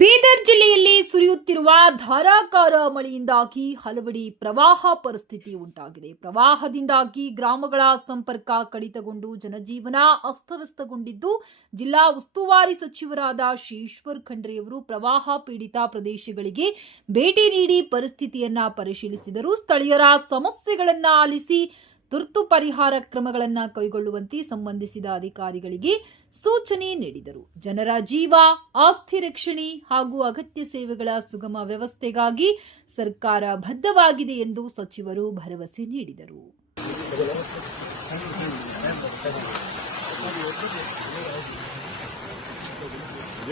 ಬೀದರ್ ಜಿಲ್ಲೆಯಲ್ಲಿ ಸುರಿಯುತ್ತಿರುವ ಧಾರಾಕಾರ ಮಳೆಯಿಂದಾಗಿ ಹಲವೆಡೆ ಪ್ರವಾಹ ಪರಿಸ್ಥಿತಿ ಉಂಟಾಗಿದೆ. ಪ್ರವಾಹದಿಂದಾಗಿ ಗ್ರಾಮಗಳ ಸಂಪರ್ಕ ಕಡಿತಗೊಂಡು ಜನಜೀವನ ಅಸ್ತವ್ಯಸ್ತಗೊಂಡಿದ್ದು, ಜಿಲ್ಲಾ ಉಸ್ತುವಾರಿ ಸಚಿವರಾದ ಶೇಶ್ವರ್ ಖಂಡ್ರೆಯವರು ಪ್ರವಾಹ ಪೀಡಿತ ಪ್ರದೇಶಗಳಿಗೆ ಭೇಟಿ ನೀಡಿ ಪರಿಸ್ಥಿತಿಯನ್ನ ಪರಿಶೀಲಿಸಿದರು. ಸ್ಥಳೀಯರ ಸಮಸ್ಯೆಗಳನ್ನ ಆಲಿಸಿ ತುರ್ತು ಪರಿಹಾರ ಕ್ರಮಗಳನ್ನು ಕೈಗೊಳ್ಳುವಂತೆ ಸಂಬಂಧಿಸಿದ ಅಧಿಕಾರಿಗಳಿಗೆ ಸೂಚನೆ ನೀಡಿದರು. ಜನರ ಜೀವ ಆಸ್ತಿ ರಕ್ಷಣೆ ಹಾಗೂ ಅಗತ್ಯ ಸೇವೆಗಳ ಸುಗಮ ವ್ಯವಸ್ಥೆಗಾಗಿ ಸರ್ಕಾರ ಬದ್ಧವಾಗಿದೆ ಎಂದು ಸಚಿವರು ಭರವಸೆ ನೀಡಿದರು.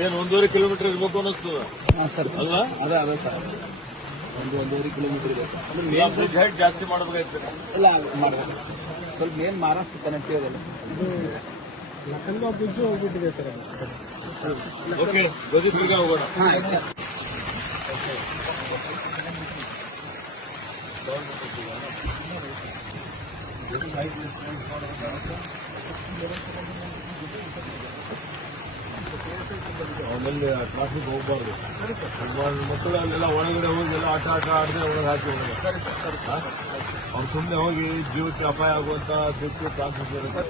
ಏನ್ ಒಂದೂವರೆ ಕಿಲೋಮೀಟರ್ ಇರ್ಬೇಕು ಸರ್. ಅಲ್ವಾ? ಅದೇ ಅದೇ ಸರ್. ಒಂದು ಒಂದೂವರೆ ಕಿಲೋಮೀಟರ್ ಇದೆ ಸರ್ ಬ್ರಿಡ್ಜ್ ಹೈಟ್ ಜಾಸ್ತಿ ಮಾಡಬೇಕಾಯ್ತು ಇಲ್ಲ ಮಾಡಬೇಕು ಸ್ವಲ್ಪ ಮೇನ್ ಮಹಾರಾಷ್ಟ್ರ ಕನೆಕ್ಟಿವ್ ಇದೆಲ್ಲ ಬ್ರಿಡ್ಜ್ ಹೋಗ್ಬಿಟ್ಟಿದೆ ಸರ್ ಓಕೆ ಹೋಗೋಣ. ಹಾಂ ಆಮೇಲೆ ಟ್ರಾಫಿಕ್ ಹೋಗ್ಬಾರ್ದು ಮಕ್ಕಳು ಅಲ್ಲೆಲ್ಲ ಒಳಗಡೆ ಹೋಗಿ ಎಲ್ಲ ಆಟ ಆಟ ಆಡದೆ ಒಳಗೆ ಹಾಕಿ ಅವ್ರು ಸುಮ್ಮನೆ ಹೋಗಿ ಜೀವಕ್ಕೆ ಅಪಾಯ ಆಗುವಂತ ಬಿಟ್ಟು ಟ್ರಾಫಿಕ್ ಇರುತ್ತೆ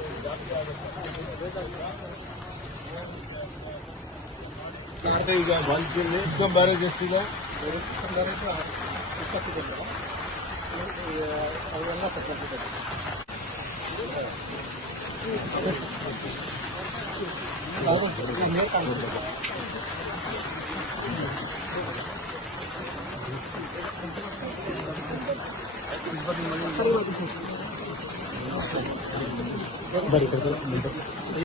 ಈಗ ಬಾಲ್ಕಿಯಲ್ಲಿ ಇನ್ಕಮ್ ಬ್ಯಾರೇಜ್ ಎಷ್ಟಿದೆ ಇಪ್ಪತ್ತು ಗಂಟೆ ಅವೆಲ್ಲ ತಗೊಂಡಿದ್ದಾರೆ Balik